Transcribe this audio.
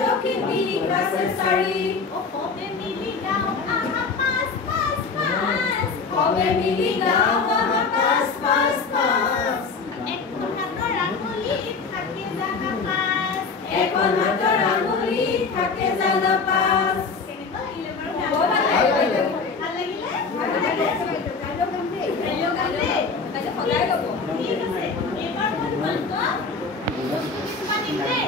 লখিমী ক্লাছে 4 সবে মিলি গাওঁ আহা 5 5 5 সবে মিলি গাওঁ আহা 5 5 5 এখন হাতৰ আঙুলি থাকে জানা 5 এখন হাতৰ আঙুলি থাকে জানা 5 কেনেকৈ আহিলে বাৰু ভাল লাগিলে ভাল লাগিলে কাইলৈ গাম দেই কাইলৈ গাম দেই কাইলৈ সদায় গাব ঠিক আছে এইবাৰ মই তোমালোকক বস্তু কিছুমান দিম দেই